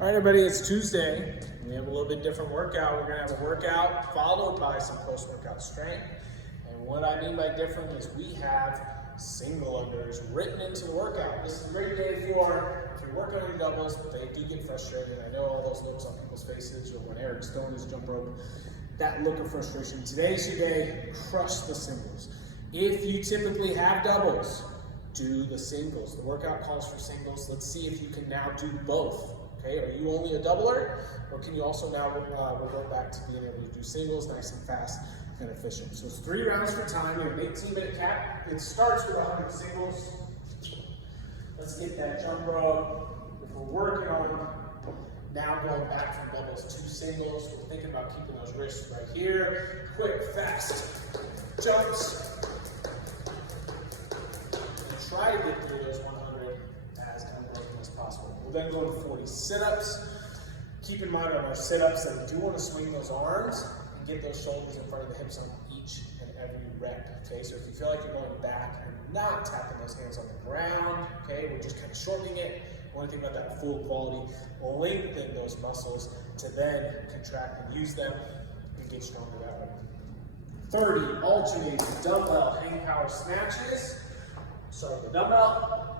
All right, everybody, it's Tuesday. We have a little bit different workout. We're gonna have a workout followed by some post-workout strength. And what I mean by different is we have single unders written into the workout. This is a great day for if you're working on your doubles, but they do get frustrated. I know all those looks on people's faces, or when Eric's throwing his jump rope, that look of frustration. Today's your day, crush the singles. If you typically have doubles, do the singles. The workout calls for singles. Let's see if you can now do both. Okay, are you only a doubler, or can you also now revert back to being able to do singles nice and fast and efficient? So it's 3 rounds for time. We have an 18-minute cap. It starts with 100 singles. Let's get that jump rope. If we're working on now going back from doubles to singles, we're thinking about keeping those wrists right here. Quick, fast jumps. And try to get through those 100 as unbroken as possible. We'll then go to 40 sit-ups. Keep in mind on our sit-ups that we do want to swing those arms and get those shoulders in front of the hips on each and every rep. Okay, so if you feel like you're going back and not tapping those hands on the ground, okay, we're just kind of shortening it. We want to think about that full quality. We'll lengthen those muscles to then contract and use them and get stronger that way. 30 alternating dumbbell hang power snatches. Start with the dumbbell.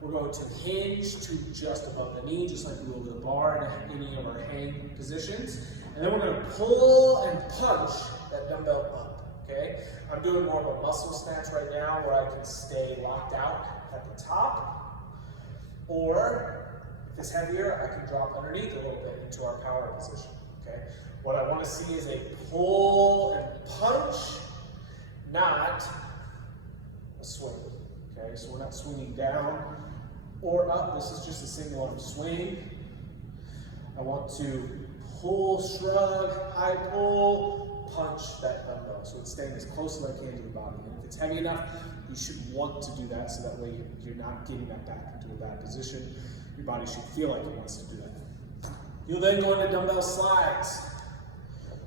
We're going to hinge to just above the knee, just like we will with the bar in any of our hang positions. And then we're going to pull and punch that dumbbell up, okay? I'm doing more of a muscle snatch right now where I can stay locked out at the top. Or, if it's heavier, I can drop underneath a little bit into our power position, okay? What I want to see is a pull and punch, not a swing, okay? So we're not swinging down or up. This is just a single arm swing. I want to pull, shrug, high pull, punch that dumbbell. So it's staying as close as I can to the body. And if it's heavy enough, you should want to do that so that way you're not getting that back into a bad position. Your body should feel like it wants to do that. You'll then go into dumbbell slides.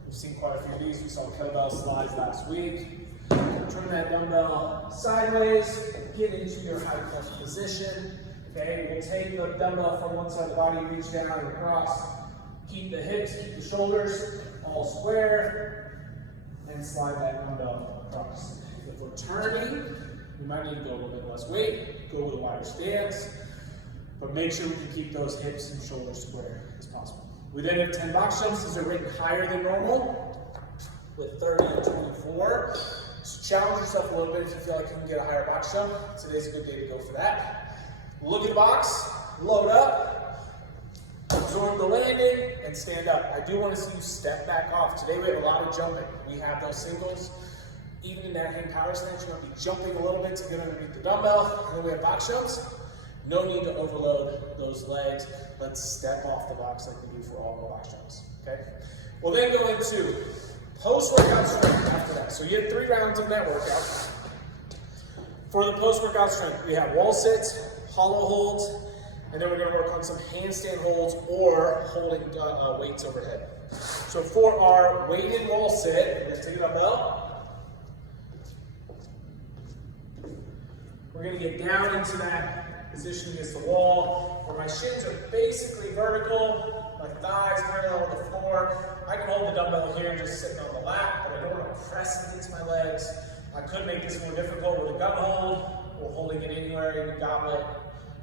We've seen quite a few of these. We saw kettlebell slides last week. Turn that dumbbell sideways, get into your high plank position. Okay, we'll take the dumbbell from one side of the body, reach down and across. Keep the hips, keep the shoulders all square, and slide that dumbbell across. If we're turning, we might need to go a little bit less weight, go with a wider stance, but make sure we can keep those hips and shoulders square as possible. We then have 10 box jumps. These are rated higher than normal, with 30 and 24. So challenge yourself a little bit if you feel like you can get a higher box jump. Today's a good day to go for that. Look at the box, load up, absorb the landing, and stand up. I do want to see you step back off. Today we have a lot of jumping. We have those singles. Even in that hang power snatch, you're going to be jumping a little bit to get underneath the dumbbell. And then we have box jumps. No need to overload those legs. Let's step off the box like we do for all the box jumps. Okay? We'll then go into post-workout strength after that. So you had 3 rounds of that workout. For the post-workout strength, we have wall sits, hollow holds, and then we're going to work on some handstand holds or holding weights overhead. So for our weighted wall sit, we're going to take it up bell. We're going to get down into that position against the wall, where my shins are basically vertical, my thighs parallel with the floor. I can hold the dumbbell here just sitting on the lap, but I don't want to press against my legs. I could make this more difficult with a gun hold, or holding it anywhere in the goblet,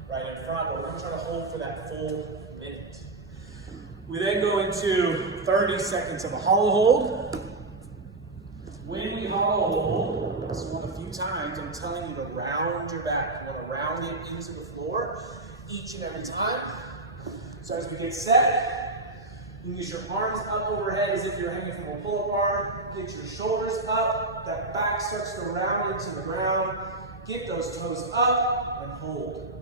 right in front, but we're going to try to hold for that full minute. We then go into 30 seconds of a hollow hold. When we hollow hold, this is one of the few times I'm telling you to round your back. You want to round it into the floor each and every time. So as we get set, you can use your arms up overhead as if you're hanging from a pull-up bar. Get your shoulders up, that back starts to round into the ground. Get those toes up and hold.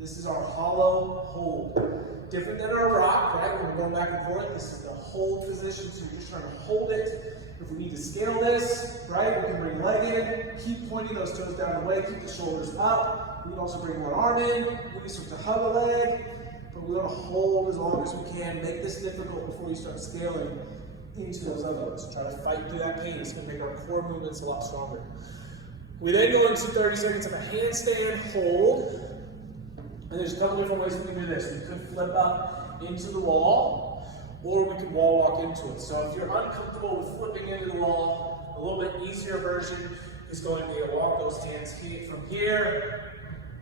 This is our hollow hold. Different than our rock, right? When we're going back and forth, this is the hold position, so you're just trying to hold it. If we need to scale this, right, we can bring leg in, keep pointing those toes down the way, keep the shoulders up. We can also bring one arm in, maybe start to hug a leg, but we want to hold as long as we can. Make this difficult before you start scaling into those elbows. Try to fight through that pain. It's going to make our core movements a lot stronger. We then go into 30 seconds of a handstand hold. And there's a couple different ways we can do this. We could flip up into the wall, or we can wall walk into it. So if you're uncomfortable with flipping into the wall, a little bit easier version is going to be to walk those hands from here,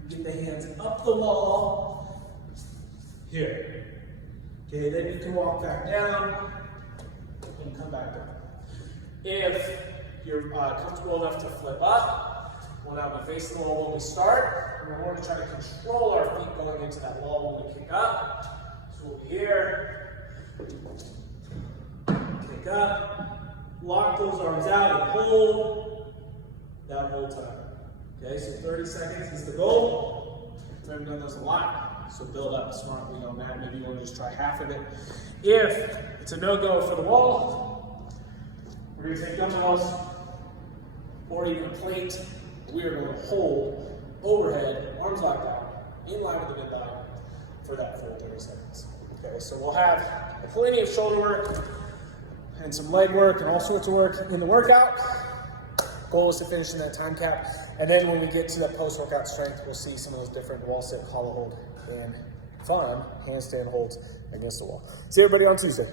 get the hands up the wall, here. Okay, then you can walk back down and come back down. If you're comfortable enough to flip up, we'll now be facing the wall when we start. And we're going to try to control our feet going into that wall when we kick up. So we'll be here, kick up, lock those arms out and hold that whole time. Okay, so 30 seconds is the goal. We haven't done those a lot, so build up smartly on that. Maybe you want to just try half of it. If it's a no-go for the wall, we're going to take dumbbells or even a plate. We are going to hold overhead, arms locked out, in line with the midline for that full 30 seconds. Okay, so we'll have plenty of shoulder work and some leg work and all sorts of work in the workout. Goal is to finish in that time cap. And then when we get to that post-workout strength, we'll see some of those different wall sit, hollow hold, and fun handstand holds against the wall. See everybody on Tuesday.